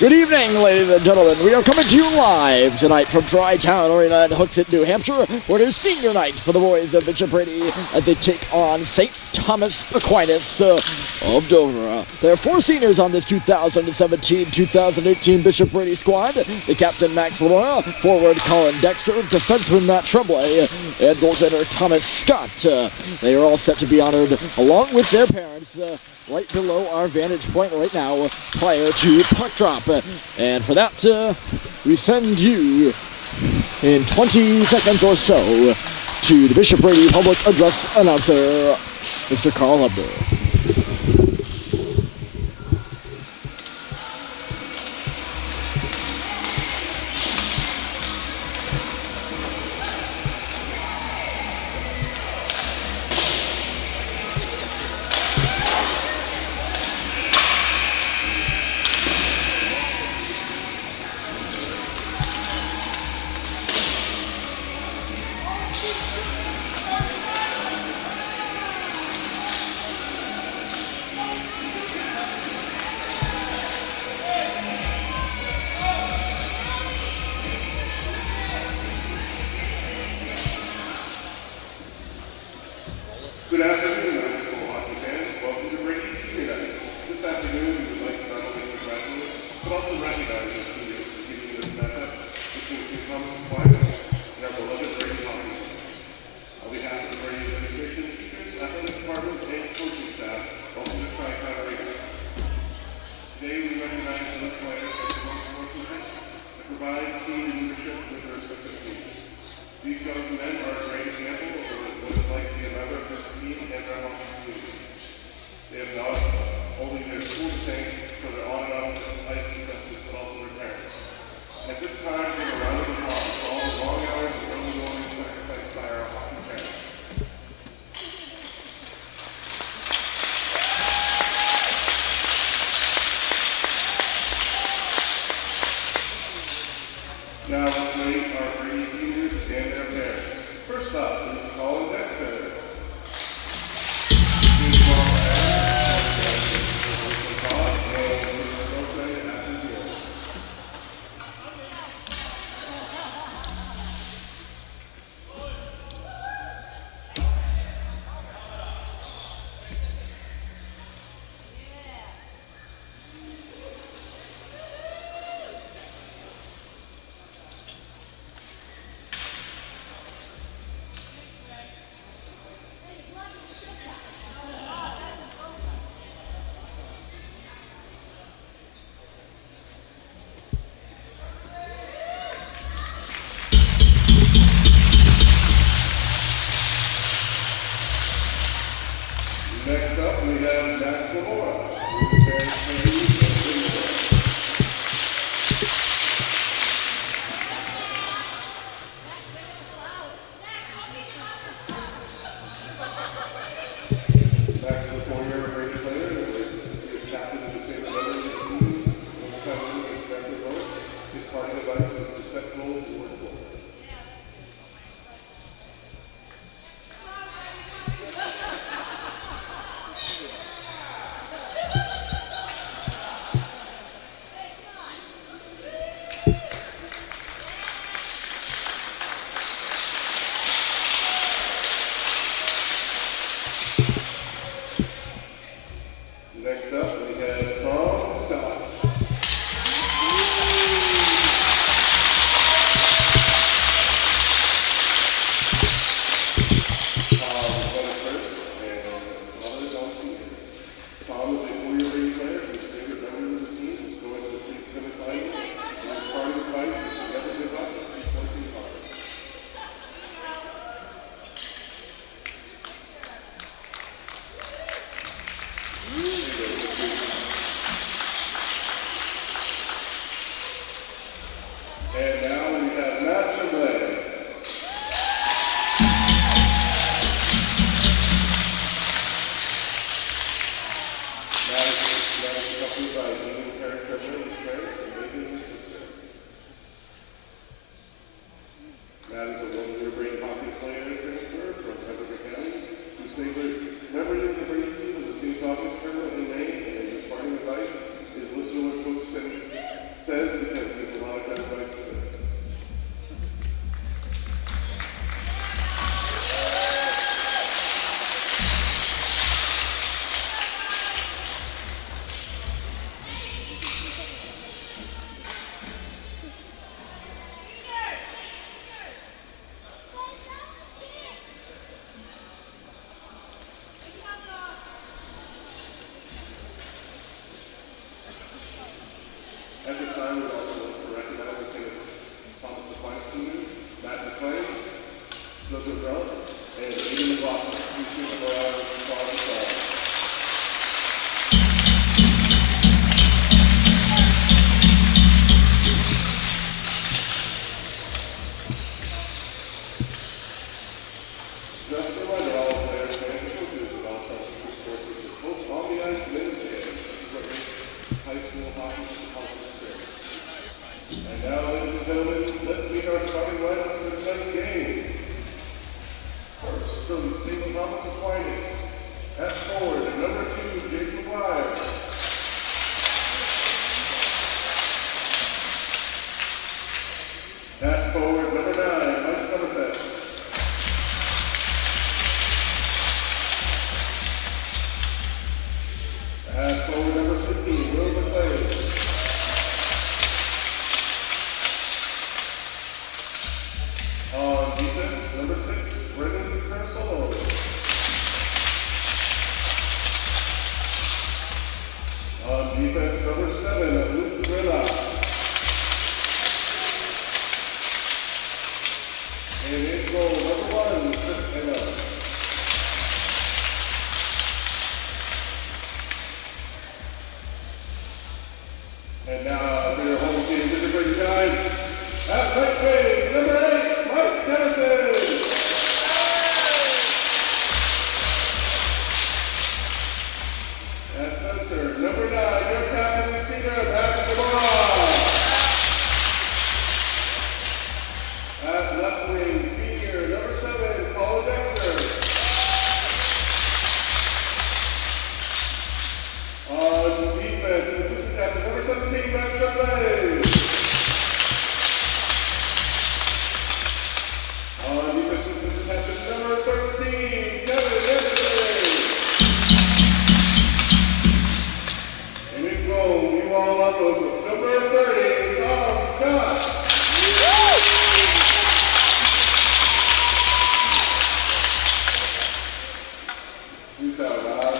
Good evening, ladies and gentlemen. We are coming to you live tonight from Tri-Town Arena in Hooksett, New Hampshire, where it is senior night for the boys of Bishop Brady as they take on St. Thomas Aquinas of Dover. There are 4 seniors on this 2017-2018 Bishop Brady squad. The captain, Max Lamora, forward Colin Dexter, defenseman Matt Tremblay, and goaltender Thomas Scott. They are all set to be honored along with their parents right below our vantage point right now prior to puck drop. And for that, we send you in 20 seconds or so to the Bishop Brady Public Address announcer, Mr. Carl Hubner. Good afternoon, high school hockey fans. Welcome to Brady Senior Night. This afternoon, we would like to not only congratulate, but also recognize the seniors for keeping this matchup between St. Thomas Aquinas and our beloved Brady hockey team. On behalf of the Brady administration, teachers, athletic department, and coaching staff, welcome to Tri-Town Arena. Today, we recognize those players that are most fortunate to provide team leadership with their respective teams. These young men are a great example of what it's like to be a member of this team and their hockey community. They have not only their school to thank for their on and off ice successes, but also their parents. At this time, give a round of applause for all the long hours and early morning sacrificed by our hockey parents. Now let's meet our Brady seniors and their parents. First up is Colin Dexter. time, we also look to recognize the St. Thomas Aquinas students, Matt McClain, Joseph Rell, and Aiden McLaughlin, who shoot for quality stars. Just a reminder, all players and coaches of all substitute sports which are both on the ice and in the stands. This is what makes high school hockey a college experience. And now, ladies and gentlemen, let's meet our starting lineup for tonight's game. First, from St. Thomas Aquinas, at forward, number 2, James McGuire. At forward, number 9, Mike Somerset. At forward, number 15, Will McClain. On defense, number 6, Brendan Carsolo. On defense, number 7, Luke Brady. And in goal, number 1, Chris Emmett. And now, for your home team, this is Brady guys. At right wing, number 8, Mike Dennison. At center, number 9, your captain and senior, Patrick Lamar. At left wing, senior, number 7, Colin Dexter. On defense, assistant captain, number 17, Matt Tremblay. On defense, assistant captain, number 13, Kevin Anderson. And in goal, you all love with number 30, Tom Scott. Who's out loud?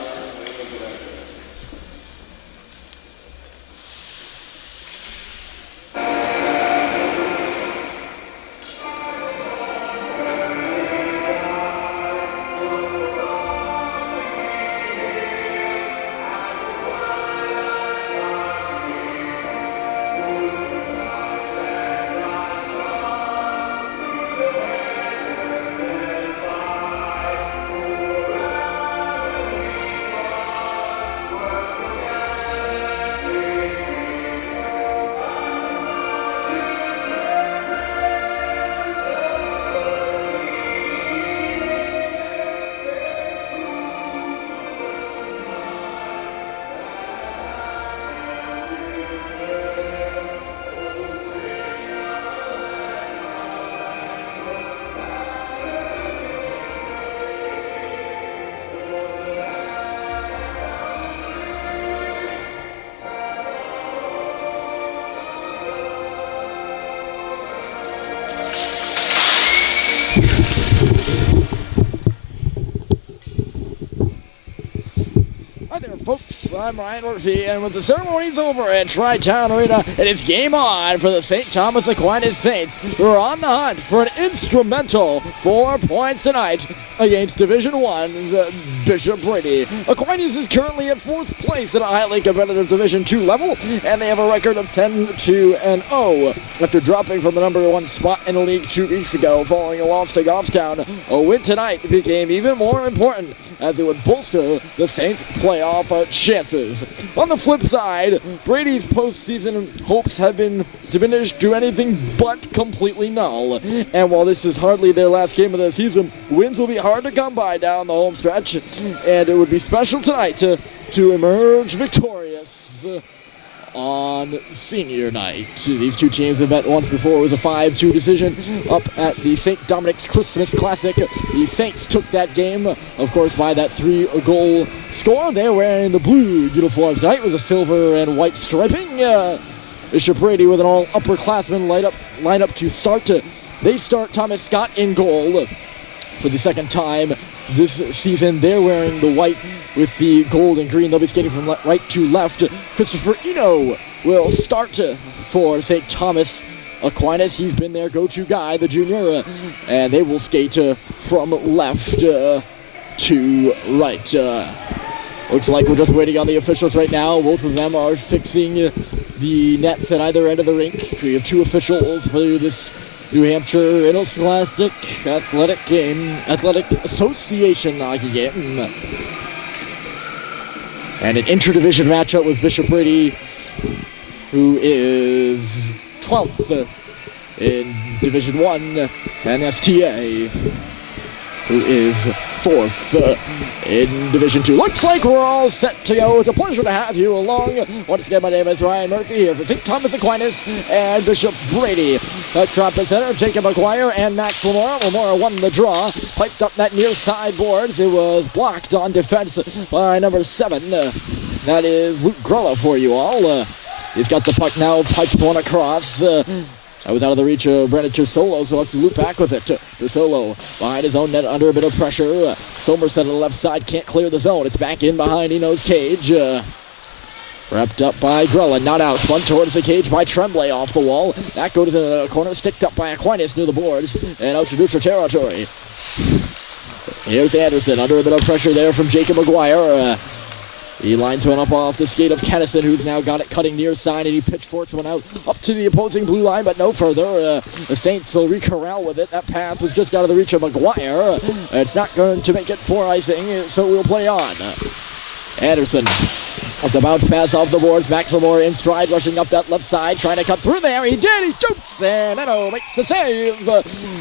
Hi there, folks. I'm Ryan Murphy, and with the ceremonies over at Tri-Town Arena, it is game on for the St. Thomas Aquinas Saints, who are on the hunt for an instrumental 4 points tonight against Division I's Bishop Brady. Aquinas is currently at 4th place at a highly competitive Division II level, and they have a record of 10-2-0 after dropping from the number 1 spot in the league 2 weeks ago following a loss to Goffstown. A win tonight became even more important as it would bolster the Saints' playoff chances. On the flip side, Brady's postseason hopes have been diminished to anything but completely null. And while this is hardly their last game of the season, wins will be hard to come by down the home stretch, and it would be special tonight to emerge victorious on senior night. These two teams have met once before. It was a 5-2 decision up at the St. Dominic's Christmas Classic. The Saints took that game, of course, by that 3-goal score. They're wearing the blue uniforms tonight with the silver and white striping. Bishop Brady with an all-upperclassmen lineup to start. They start Thomas Scott in goal. for the second time this season. They're wearing the white with the gold and green. They'll be skating from right to left. Christopher Eno will start for St. Thomas Aquinas. He's been their go-to guy, the junior, and they will skate from left to right. Looks like we're just waiting on the officials right now. Both of them are fixing the nets at either end of the rink. We have two officials for this New Hampshire Interscholastic Athletic Association hockey game. And an interdivision matchup with Bishop Brady, who is 12th in Division 1, and STA, who is 4th in Division 2. Looks like we're all set to go. It's a pleasure to have you along. Once again, my name is Ryan Murphy here for St. Thomas Aquinas and Bishop Brady. Trumpet center, Jacob McGuire and Max Lamora. Lamora won the draw. Piped up that near side boards. It was blocked on defense by number 7. That is Luke Grella for you all. He's got the puck now, piped one across. That was out of the reach of Brandon Tersolo, so let's loop back with it. Tersolo behind his own net under a bit of pressure. Somerset on the left side can't clear the zone. It's back in behind Eno's cage. Wrapped up by Grella, not out. Spun towards the cage by Tremblay off the wall. That goes into the corner, sticked up by Aquinas near the boards and out to neutral territory. Here's Anderson under a bit of pressure there from Jacob McGuire. He lines one up off the skate of Kennison, who's now got it cutting near side, and he pitchforks one out up to the opposing blue line, but no further. The Saints will re-corral with it. That pass was just out of the reach of McGuire. It's not going to make it for icing, so we'll play on. Anderson up the bounce pass off the boards. Max Lamora in stride, rushing up that left side, trying to cut through there. He did. He shoots, and Eno makes the save.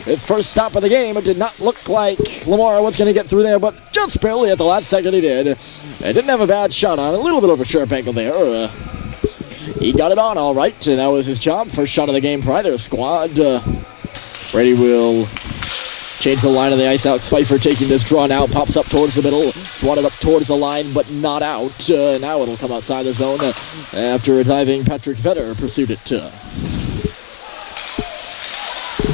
His first stop of the game. It did not look like Lamora was going to get through there, but just barely at the last second he did. And didn't have a bad shot on. A little bit of a sharp angle there. He got it on all right, and that was his job. First shot of the game for either squad. Brady will change the line of the ice. Alex Pfeiffer taking this draw now, pops up towards the middle, swatted up towards the line, but not out. Now it'll come outside the zone after a diving Patrick Vetter pursued it.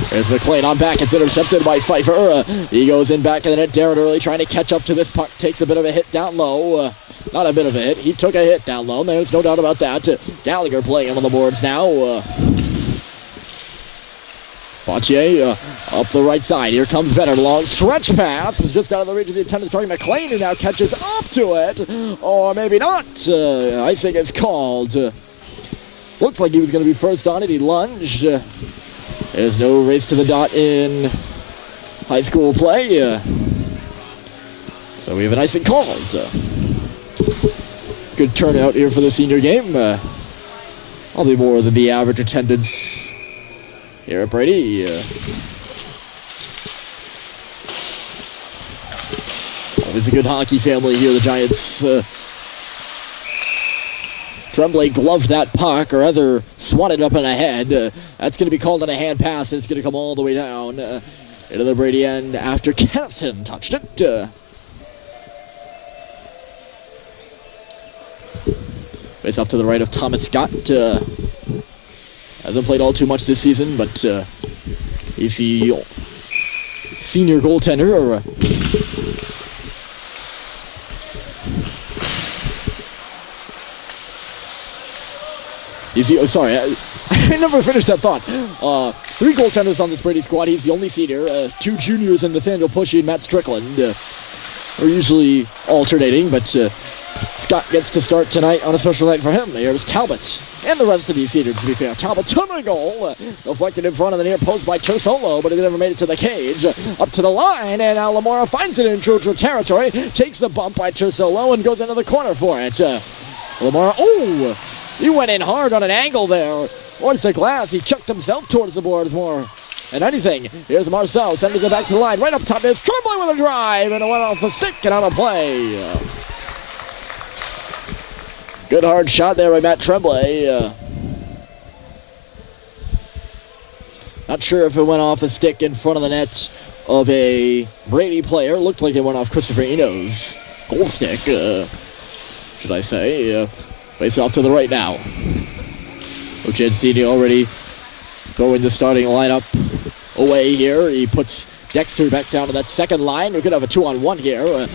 There's McLean on back. It's intercepted by Pfeiffer. He goes in back of the net. Darren Early trying to catch up to this puck. Takes a bit of a hit down low. Not a bit of a hit. He took a hit down low. There's no doubt about that. Gallagher playing him on the boards now. Bautier up the right side. Here comes Vetter. Long stretch pass. Was just out of the reach of the intended target. McLean, who now catches up to it. Or maybe not. I think it's called. Looks like he was going to be first on it. He lunged. There's no race to the dot in high school play. So we have an icing called. Good turnout here for the senior game. Probably more than the average attendance here at Brady. Always a good hockey family here, the Giants. Tremblay gloved that puck, or rather swatted up in a head. That's going to be called on a hand pass, and it's going to come all the way down into the Brady end after Kennison touched it. Face off to the right of Thomas Scott. Hasn't played all too much this season, but he's the senior goaltender. I never finished that thought. 3 goaltenders on this Brady squad. He's the only senior. 2 juniors in Nathaniel Pushy and Matt Strickland. We're usually alternating, but Scott gets to start tonight on a special night for him. Here's Talbot and the rest of these seniors, to be fair. Talbot to the goal. Deflected in front of the near post by Tersolo, but he never made it to the cage. Up to the line, and now Lamora finds it in neutral territory. Takes the bump by Tersolo and goes into the corner for it. Lamora, he went in hard on an angle there. Towards the glass, he chucked himself towards the boards more than anything. Here's Marceau, sending it back to the line. Right up top, there's Tremblay with a drive, and it went off the stick and out of play. Good hard shot there by Matt Tremblay. Not sure if it went off a stick in front of the net of a Brady player. Looked like it went off Christopher Eno's goal stick, should I say. Face off to the right now. Oceansini already throwing the starting lineup away here. He puts Dexter back down to that second line. We're going to have a 2-on-1 here.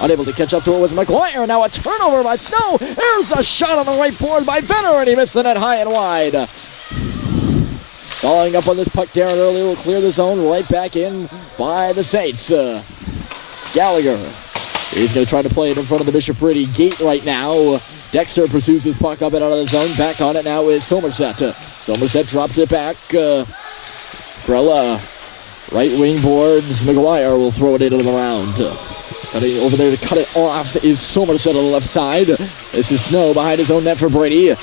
Unable to catch up to it was McGuire. Now a turnover by Snow. There's a shot on the right board by Venner, and he missed the net high and wide. Following up on this puck, Darren Early will clear the zone right back in by the Saints. Gallagher. He's going to try to play it in front of the Bishop Brady gate right now. Dexter pursues his puck up and out of the zone. Back on it now is Somerset. Somerset drops it back. Grella. Right wing boards. McGuire will throw it into the round. Cutting over there to cut it off is Somerset on the left side. This is Snow behind his own net for Brady.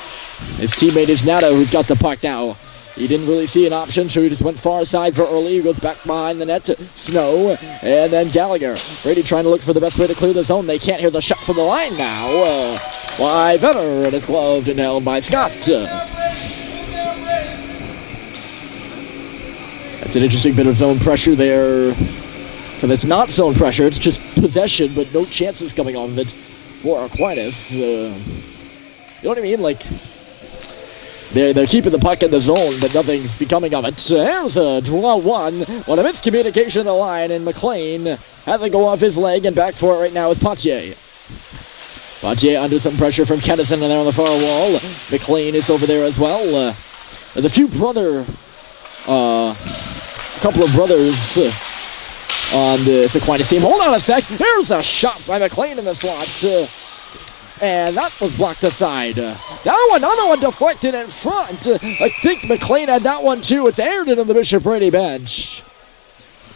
His teammate is Nato, who's got the puck now. He didn't really see an option, so he just went far side for Early. He goes back behind the net to Snow, and then Gallagher. Brady trying to look for the best way to clear the zone. They can't hear the shot from the line now. By Venner, and it's gloved and held by Scott. That's an interesting bit of zone pressure there. Because it's not zone pressure, it's just possession, but no chances coming off of it for Aquinas. You know what I mean? Like, they're keeping the puck in the zone, but nothing's becoming of it. There's a draw one. What a miscommunication of the line, and McLean had to go off his leg, and back for it right now is Pontier. Pontier under some pressure from Kennison and there on the far wall. McLean is over there as well. There's a few couple of brothers on the Aquinas team. Hold on a sec. Here's a shot by McLean in the slot. And that was blocked aside. Another one deflected in front. I think McLean had that one too. It's aired into the Bishop Brady bench.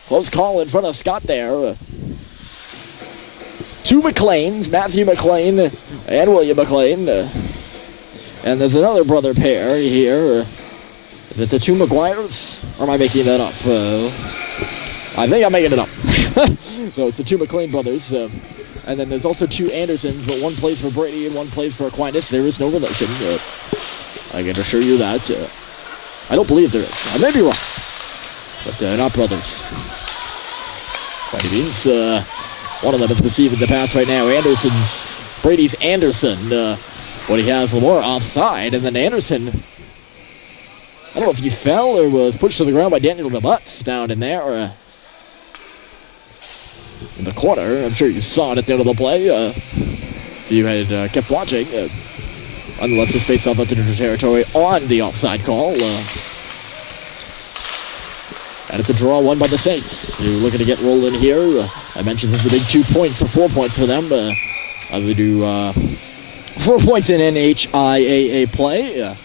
Close call in front of Scott there. Two McLeans, Matthew McLean and William McLean. And there's another brother pair here. Is it the two McGuires? Or am I making that up? I think I'm making it up. So it's the two McLean brothers. And then there's also two Andersons, but one plays for Brady and one plays for Aquinas. There is no relation. I can assure you that. I don't believe there is. I may be wrong. But not brothers. By any means, one of them is receiving the pass right now. Brady's Anderson. When he has Lamore offside, and then Anderson, I don't know if he fell or was pushed to the ground by Daniel DeButts down in there. In the corner. I'm sure you saw it at the end of the play. If you had kept watching. Unless his face-off up to neutral territory on the offside call. And it's a draw won by the Saints. Who are looking to get rolling here. I mentioned this is a big 2 points or 4 points for them. They do 4 points in NHIAA play. A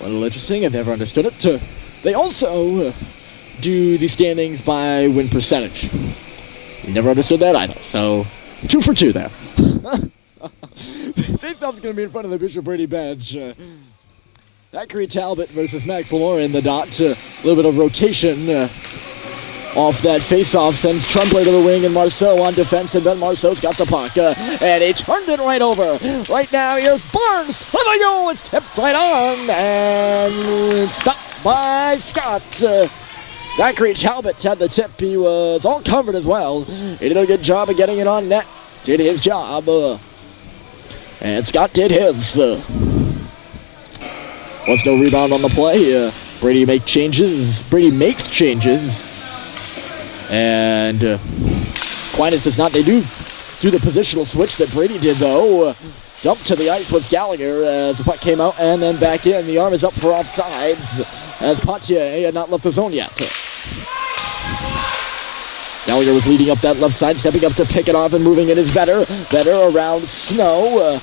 little interesting. I've never understood it. They also do the standings by win percentage. Never understood that either. So, 2 for 2 there. Face-off's going to be in front of the Bishop Brady bench. Zachary Talbot versus Max Lamore in the dot. A little bit of rotation off that face-off. Sends Tremblay to the wing and Marceau on defense. And Ben Marceau's got the puck. And he turned it right over. Right now, here's Barnes. Oh, the goal! It's tipped right on. And stopped by Scott. Zachary Talbot had the tip. He was all covered as well. He did a good job of getting it on net. Did his job. And Scott did his. Was no rebound on the play. Brady makes changes. And Aquinas does not. They do the positional switch that Brady did, though. Dumped to the ice was Gallagher as the puck came out and then back in. The arm is up for offside as Pontier had not left the zone yet. Gallagher was leading up that left side, stepping up to pick it off and moving it is Vetter. Vetter around Snow.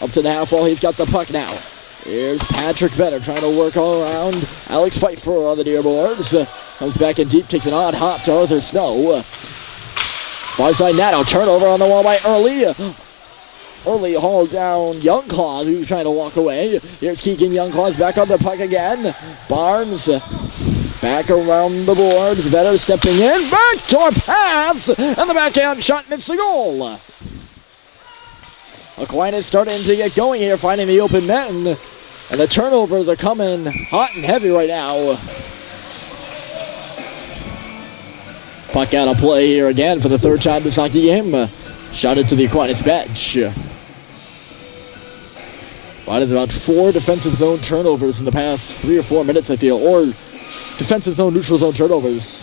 Up to the half wall, he's got the puck now. Here's Patrick Vetter trying to work all around. Alex Pfeiffer on the near boards. Comes back in deep, takes an odd hop to Arthur Snow. Far side Nato, turnover on the wall by Early. Early hauled down Youngclaws, who's trying to walk away. Here's Keegan Youngclaws back on the puck again. Barnes back around the boards. Vetter stepping in. Backdoor pass. And the backhand shot missed the goal. Aquinas starting to get going here, finding the open men. And the turnovers are coming hot and heavy right now. Puck out of play here again for the third time this hockey game. Shot it to the Aquinas bench. But it's about 4 defensive zone turnovers in the past 3 or 4 minutes, I feel. Or defensive zone, neutral zone turnovers.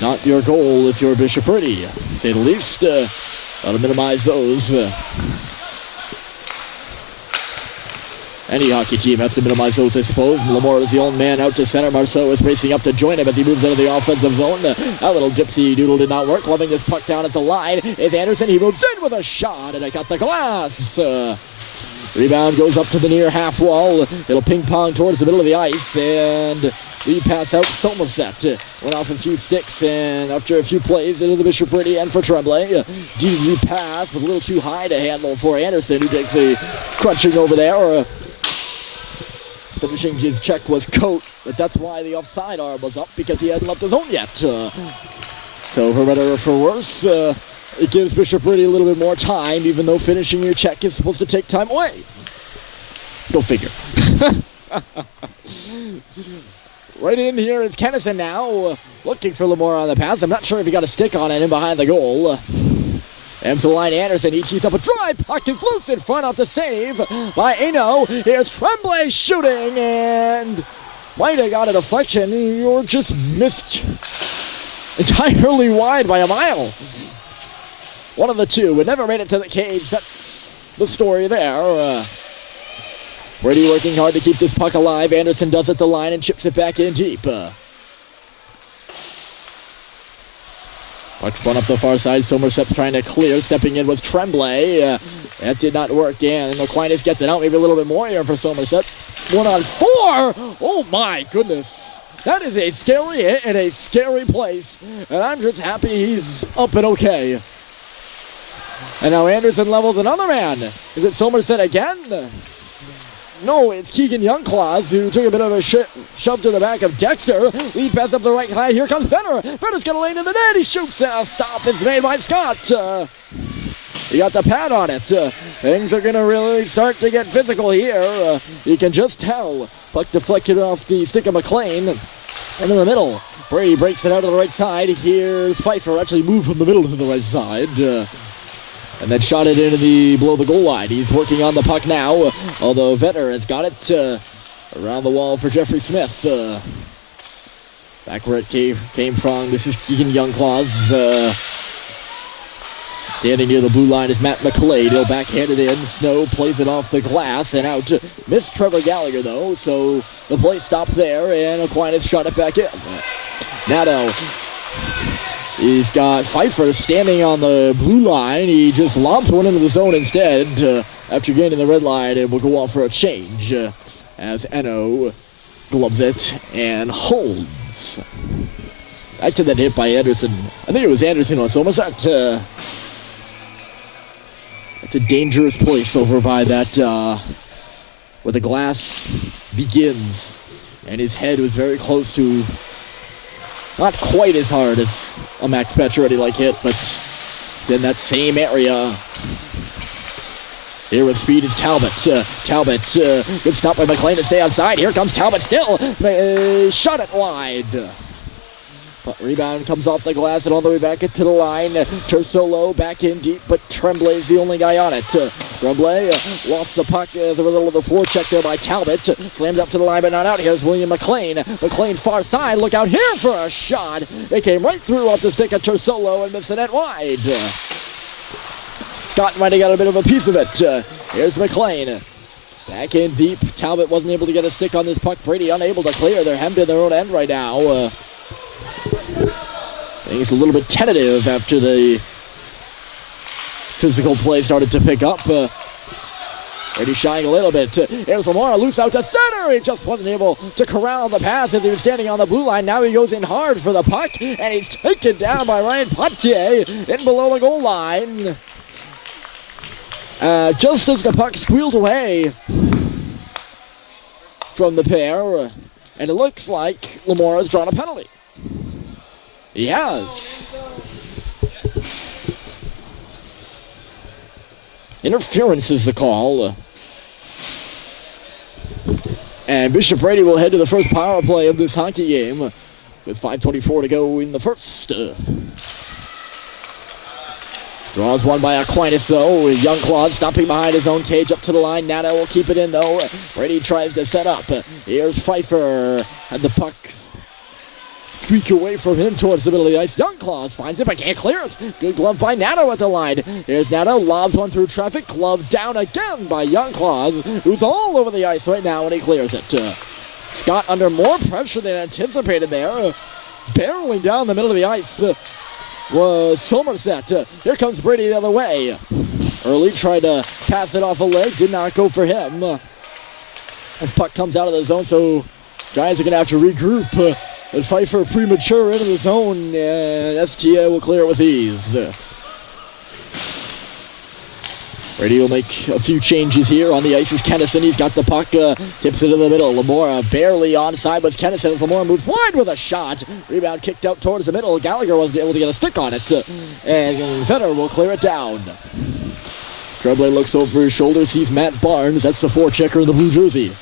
not your goal if you're Bishop Brady, to say the least. That'll minimize those. Any hockey team has to minimize those, I suppose. Lamore is the old man out to center. Marceau is racing up to join him as he moves into the offensive zone. That little dipsy doodle did not work. Loving this puck down at the line is Anderson. He moves in with a shot, and it got the glass. Rebound goes up to the near half wall. It'll ping pong towards the middle of the ice, and lead pass out Somerset. Went off a few sticks, and after a few plays into the Bishop Brady and for Tremblay. DDD pass was a little too high to handle for Anderson, who takes a crunching over there. Finishing his check was Coat, but that's why the offside arm was up, because he hadn't left the zone yet. So for better or for worse, it gives Bishop Brady a little bit more time, even though finishing your check is supposed to take time away. Go figure. Right in here is Kennison now, looking for Lamore on the pass. I'm not sure if he got a stick on it in behind the goal. And to the line, Anderson, he keeps up a drive. Puck is loose in front of the save by Eno. Here's Tremblay shooting, and might have got a deflection. You're just missed entirely wide by a mile. One of the two. We never made it to the cage. That's the story there. Brady working hard to keep this puck alive. Anderson does it the line and chips it back in deep. Puck spun up the far side. Somerset's trying to clear. Stepping in was Tremblay. That did not work. And Aquinas gets it out. Maybe a little bit more here for Somerset. 1-on-4. Oh my goodness. That is a scary hit in a scary place. And I'm just happy he's up and okay. And now Anderson levels another man. Is it Somerset again? No, it's Keegan Youngclaws, who took a bit of a shove to the back of Dexter. Lead pass up the right side. Here comes Fenner. Fenner's got a lane in the net. He shoots. A stop is made by Scott. He got the pad on it. Things are going to really start to get physical here. You can just tell. Puck deflected off the stick of McLean. And in the middle, Brady breaks it out to the right side. Here's Pfeiffer, actually moved from the middle to the right side. And then shot it into the below the goal line. He's working on the puck now, although Vetter has got it around the wall for Jeffrey Smith. Back where it came from, this is Keegan Youngclaws. Standing near the blue line is Matt McClade. He'll backhand it in. Snow plays it off the glass and out. Missed Trevor Gallagher, though, so the play stopped there, and Aquinas shot it back in. Nato. He's got Pfeiffer standing on the blue line. He just lobs one into the zone instead after gaining the red line, and will go off for a change as Eno gloves it and holds. Back to that hit by Anderson. I think it was Anderson on Somerset. That's a dangerous place over by that where the glass begins, and his head was very close to. Not quite as hard as a Max Pacioretty-like hit, but in that same area. Here with speed is Talbot. Talbot, good stop by McLean to stay outside. Here comes Talbot still. Shot it wide. But rebound comes off the glass and all the way back into the line. Tersolo back in deep, but Tremblay is the only guy on it. Tremblay lost the puck as a result of the forecheck there by Talbot. Slammed up to the line, but not out. Here's William McLean. McLean far side. Look out here for a shot. It came right through off the stick of Tersolo and missed the net wide. Scott might have got a bit of a piece of it. Here's McLean. Back in deep. Talbot wasn't able to get a stick on this puck. Brady unable to clear. They're hemmed in their own end right now. I think it's a little bit tentative after the physical play started to pick up. Brady shying a little bit. Here's Lamar loose out to center. He just wasn't able to corral the pass as he was standing on the blue line. Now he goes in hard for the puck, and he's taken down by Ryan Potier in below the goal line. Just as the puck squealed away from the pair, and it looks like Lamar has drawn a penalty. He has. Interference is the call. And Bishop Brady will head to the first power play of this hockey game with 5:24 to go in the first. Draws one by Aquinas, though. Youngclaws stopping behind his own cage up to the line. Nato will keep it in, though. Brady tries to set up. Here's Pfeiffer. And the puck streak away from him towards the middle of the ice. Youngclaws finds it, but can't clear it. Good glove by Nato at the line. Here's Nato, lobs one through traffic. Glove down again by Youngclaws, who's all over the ice right now, and he clears it. Scott under more pressure than anticipated there. Barreling down the middle of the ice was Somerset. Here comes Brady the other way. Early tried to pass it off a leg, did not go for him. This puck comes out of the zone, so Giants are going to have to regroup and fight for a premature into the zone, and STA will clear it with ease. Brady will make a few changes here. On the ice is Kennison. He's got the puck, tips it in the middle. Lamora barely onside with Kennison as Lamora moves wide with a shot. Rebound kicked out towards the middle. Gallagher wasn't able to get a stick on it, and Vetter will clear it down. Tremblay looks over his shoulder, sees Matt Barnes. That's the forechecker in the blue jersey.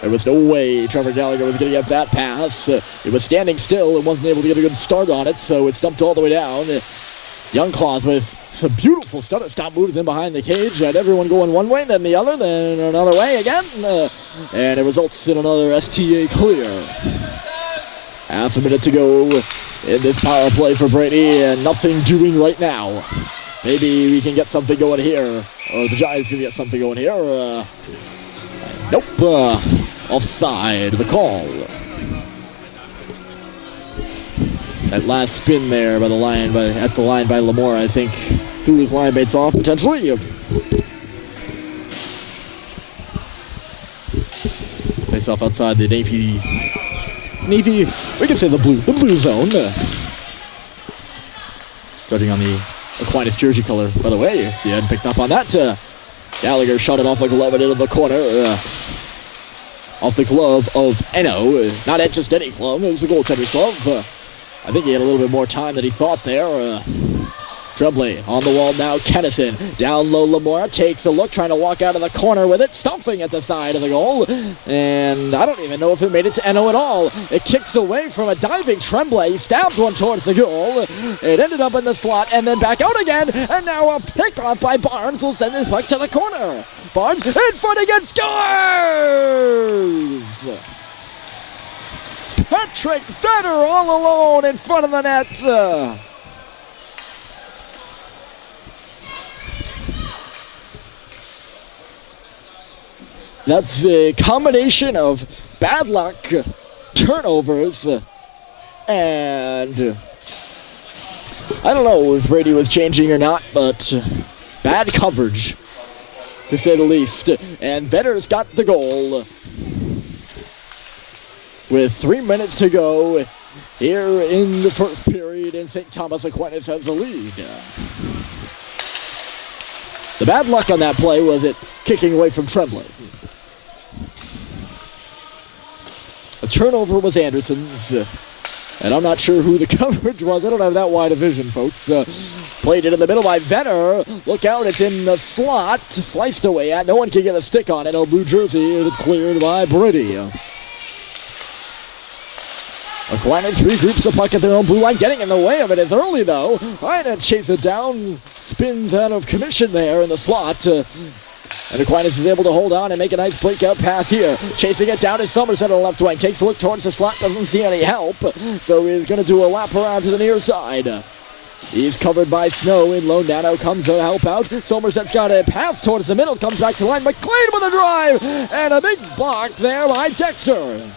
There was no way Trevor Gallagher was going to get that pass. He was standing still and wasn't able to get a good start on it, so it stumped all the way down. Youngclaws with some beautiful stutter stop moves in behind the cage. Had everyone going one way, then the other, then another way again. And it results in another STA clear. Half a minute to go in this power play for Brady, and nothing doing right now. Maybe we can get something going here, or the Giants can get something going here. Nope, offside, the call. That last spin there by the line, at the line by Lamora, I think, threw his line mates off potentially. Face off outside the Navy, we can say the blue zone. Judging on the Aquinas jersey color, by the way, if you hadn't picked up on that. Gallagher shot it off a glove and into the corner. Off the glove of Eno. Not just any glove, it was the goaltender's glove. I think he had a little bit more time than he thought there. Tremblay on the wall now. Kennison down low. Lamora takes a look, trying to walk out of the corner with it, stumping at the side of the goal. And I don't even know if it made it to Eno at all. It kicks away from a diving Tremblay. He stabbed one towards the goal. It ended up in the slot and then back out again. And now a pickoff by Barnes will send this puck to the corner. Barnes in front again, scores! Patrick Vetter all alone in front of the net. That's a combination of bad luck, turnovers, and I don't know if Brady was changing or not, but bad coverage, to say the least. And Vetter's got the goal. With 3 minutes to go here in the first period, and St. Thomas Aquinas has the lead. The bad luck on that play was it kicking away from Tremblay. A turnover was Anderson's, and I'm not sure who the coverage was. I don't have that wide a vision, folks. Played it in the middle by Vetter. Look out, it's in the slot, sliced away at. No one can get a stick on it. No blue jersey, and it's cleared by Brady. Aquinas regroups the puck at their own blue line, getting in the way of it as early, though. Trying to chase it down, spins out of commission there in the slot. And Aquinas is able to hold on and make a nice breakout pass here. Chasing it down is Somerset on the left wing. Takes a look towards the slot, doesn't see any help. So he's going to do a lap around to the near side. He's covered by Snow in low. Nato comes to help out. Somerset's got a pass towards the middle, comes back to the line. McLean with a drive, and a big block there by Dexter.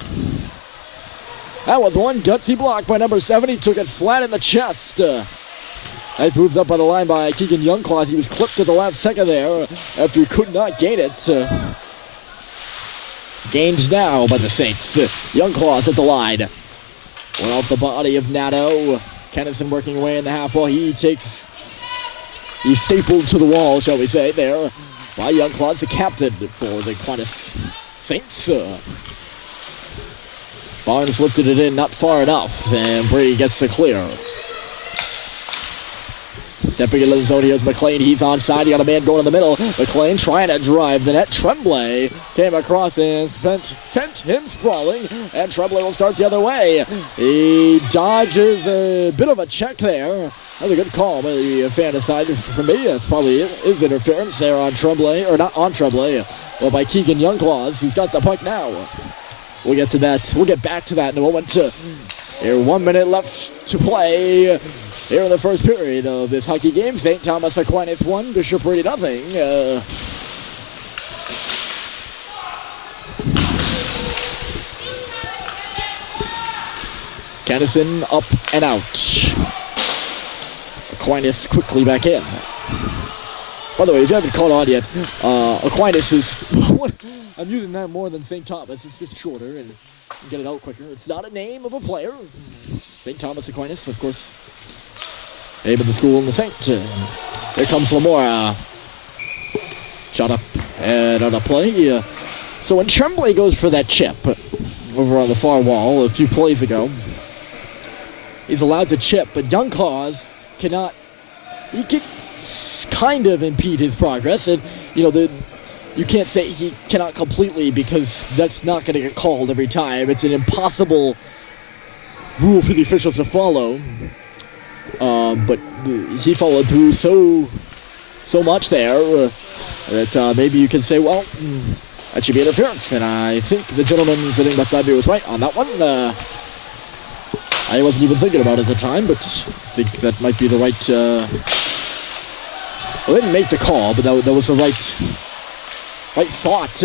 That was one gutsy block by number 7. He took it flat in the chest. Nice moves up by the line by Keegan Youngclaws. He was clipped at the last second there after he could not gain it. Gained now by the Saints. Youngclaws at the line. Went off the body of Nato. Kennison working away in the half wall. He's stapled to the wall, shall we say, there by Youngclaws, the captain for the Aquinas Saints. Barnes lifted it in not far enough, and Brady gets the clear. Stepping into the zone, here's McLean. He's onside. He got a man going in the middle. McLean trying to drive the net. Tremblay came across and sent him sprawling, and Tremblay will start the other way. He dodges a bit of a check there. That's a good call by the fan aside. For me, that's probably is interference there on Tremblay, or not on Tremblay, but by Keegan Youngclaws, who's got the puck now. we'll get to that. We'll get back to that in a moment. Here, 1 minute left to play here in the first period of this hockey game. St. Thomas Aquinas 1, Bishop Brady nothing. Kennison up and out. Aquinas quickly back in. By the way, if you haven't caught on yet, Aquinas is... I'm using that more than St. Thomas. It's just shorter and get it out quicker. It's not a name of a player. St. Thomas Aquinas, of course. Name of the school in the Saint. Here comes Lamora. Shot up and on a play. So when Tremblay goes for that chip over on the far wall a few plays ago, he's allowed to chip, but Young Claws cannot. He can kind of impede his progress, and you can't say he cannot completely because that's not going to get called every time. It's an impossible rule for the officials to follow. But he followed through so much there that maybe you can say, well, that should be interference. And I think the gentleman sitting beside me was right on that one. I wasn't even thinking about it at the time, but I think that might be the right... well, they didn't make the call, but that was the right thought.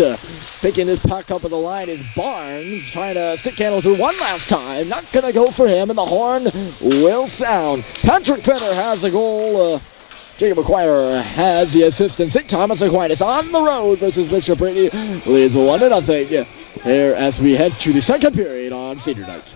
Picking this puck up at the line is Barnes, trying to stick handle through one last time. Not going to go for him, and the horn will sound. Patrick Fenner has the goal. Jacob McGuire has the assist, and St. Thomas Aquinas on the road versus Bishop Brady leads 1-0 here as we head to the second period on Senior Night.